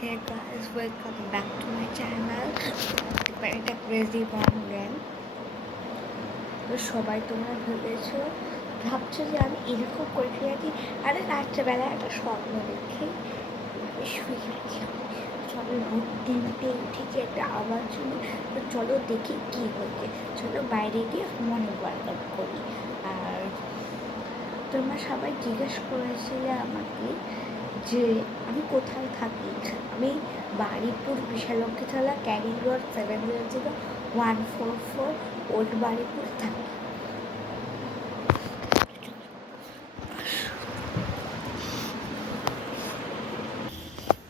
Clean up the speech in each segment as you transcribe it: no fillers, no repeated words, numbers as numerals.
Hey guys, welcome back to my channel. এটা ক্রেজি বং জ্ঞান। তো সবাই তোমরা ভাবছো যে আমি এরকম করে ফিরেছি। আরে রাত্রেবেলা একটা স্বপ্ন দেখে শুয়ে গেছি। চলো ভোর 3টে উঠেছি, একটা আওয়াজ শুনে। তো চলো দেখি কী হয়েছে। চলো বাইরে গিয়ে মর্নিং ওয়ার্কআউট করি। আর তোমরা সবাই জিজ্ঞেস করেছিলে আমাকে যে আমি কোথায় থাকি। আমি বাড়িপুর বিশালক্ষীতলা, ক্যানিং রোড, 700144 ওল্ড বাড়িপুর থাকি।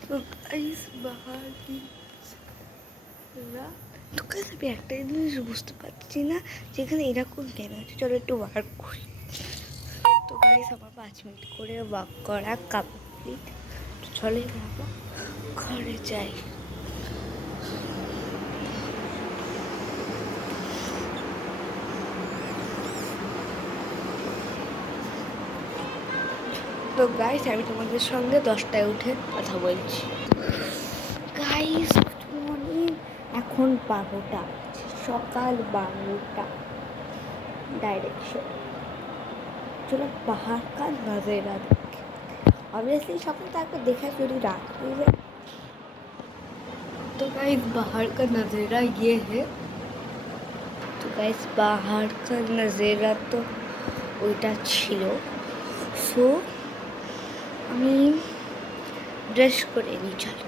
তো আমি একটা জিনিস বুঝতে পারছি না যেখানে এরকম কেন আছে। চলো একটু ওয়ার্ক করি। তো গাইস আমার 5 মিনিট করে ওয়ার্ক করা কমপ্লিট। চলে বাবা ঘরে যাই। তো গাইস আমি তোমাদের সঙ্গে 10টায় উঠে কথা বলছি। Guys good morning. এখন 12টা, সকাল 12টা। डायरेक्शन चलो बाहर का नज़ारा देखें। ऑब्वियसली सपने तक देखा पूरी रात हुई है। तो गाइस बाहर का नज़ारा ये है। तो गाइस बाहर का नज़ारा तो ওইটা ছিল। সো আমি ড্রেস করে নিই। চলো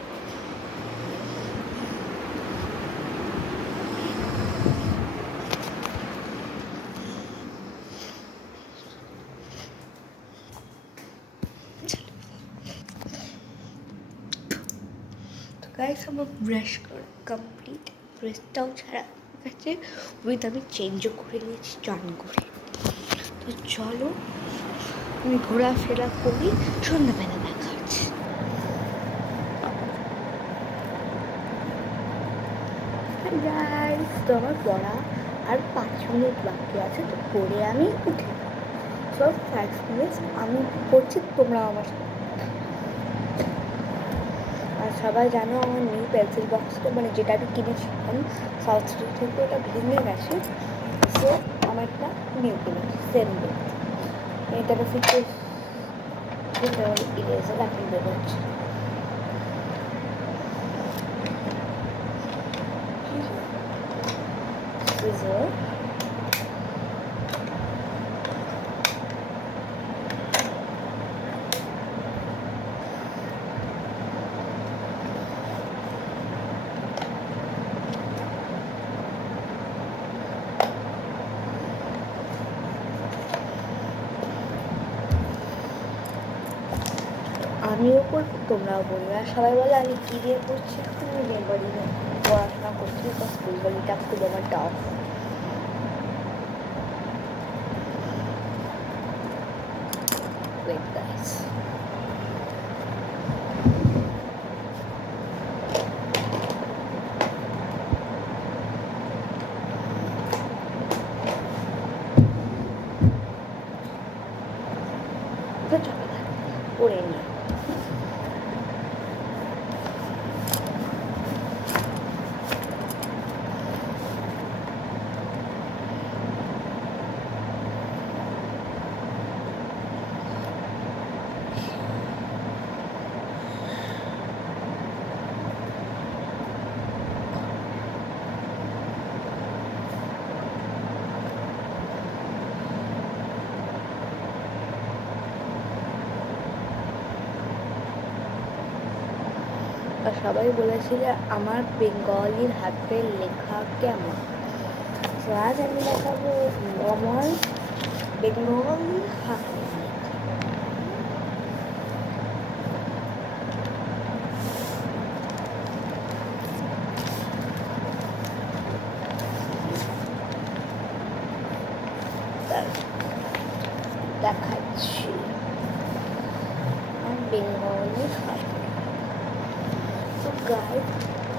গাইস আমার ব্রাশ করা কমপ্লিট। ড্রেসটাও ছাড়া গেছে, উইথ আমি চেঞ্জও করে নিয়েছি চান করে। তো চলো আমি ঘোরাফেরা করি, সন্ধ্যাবেলা দেখা হচ্ছে। গাইস তো আমার পড়া আর 5 মিনিট বাকি আছে। তো পড়ে আমি উঠে সব 5 মিনিট আমি পড়ছি, তোমরা আমার সাথে। আর সবাই জানো আমার নিউ পেন্সিল বক্সটা, মানে যেটা আমি কিনেছিলাম সাউথ স্ট্রিট থেকে, ওটা ভেঙে গেছে। সো আমার একটা নিউ কিনেছি সেম ডে। এটাকে ফিটে ইরেজার এখন বেরোচ্ছে। আমিও করবো, তোমরাও বলবে। আর সবাই বলে আমি কী দিয়ে করছি, আমি নেবারই না পড়াশোনা করছি। তো স্কুল বলিটা খুব আমার টাফ। Wait guys, তো চলো পড়ে নিই। আর সবাই বলেছিল আমার বেঙ্গলির হাতের লেখা কেমন। তো আজ আমি দেখাবো আমার বেঙ্গলির হাতের দেখাচ্ছি আমার বেঙ্গলির হাত। তো গাইস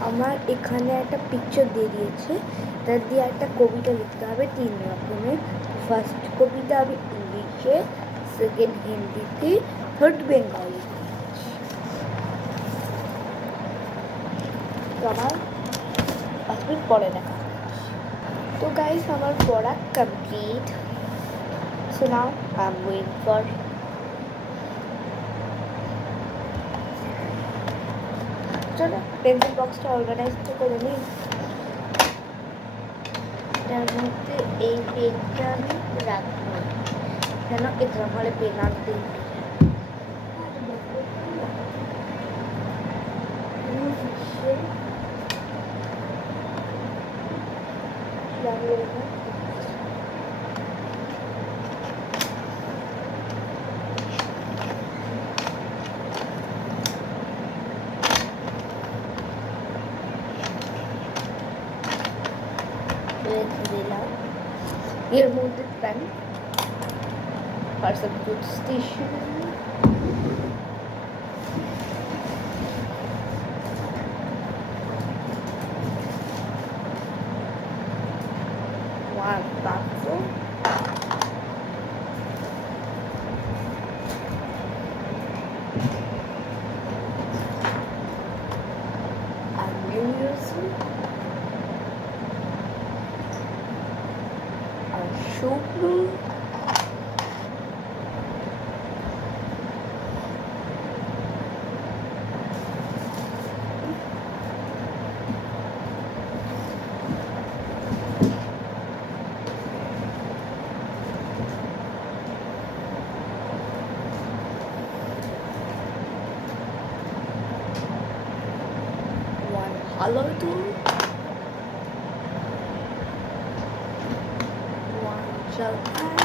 আমার এখানে একটা পিকচার দিয়ে দিয়েছে, তার দিয়ে একটা কবিতা লিখতে হবে 3 রকমের। ফার্স্ট কবিতা আমি ইংলিশে, সেকেন্ড হিন্দিতে, থার্ড বেঙ্গলি। তো আমার 5 মিনিট পরে দেখা। তো গাইস আমার পড়া complete. So now I am waiting for চলো পেন্সিল বক্সটা অর্গানাইজ তো করে নিই। তার মধ্যে এই পেনটা আমি রাখবো কেন এক্সাম হলে পেন আনতে রেখে দিলাম। এর মধ্যে pan parcel good station one bathroom a museum a showroom hello tool one gel pen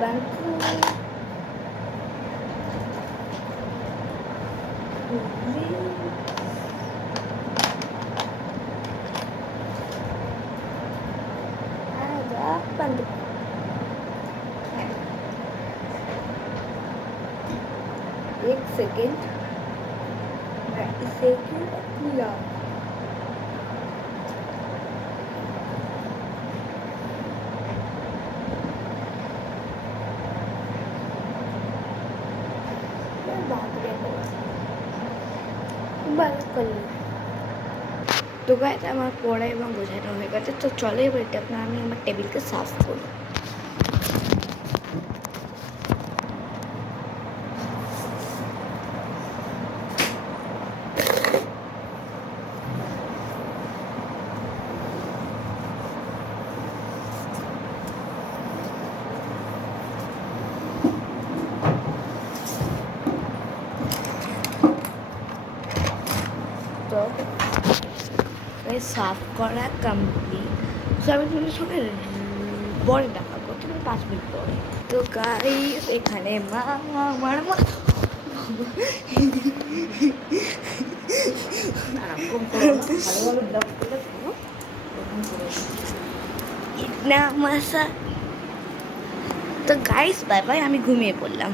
pencil and a pencil. एक सेकेंड मैं इसे लिया তো গাইস আমার পড়া এবং বোঝানো হয়ে গেছে। তো চলো এবার এটা আমি আমার টেবিলকে সাফ করি। তো সাফ করা কমপ্লিট। তো আমি তোমাদের সঙ্গে পরে দেখা করছি 5 মিনিট পরে। তো গাইস এখানে মা আমার মা না মাসা। তো গাইস বাই বাই, আমি ঘুমিয়ে পড়লাম।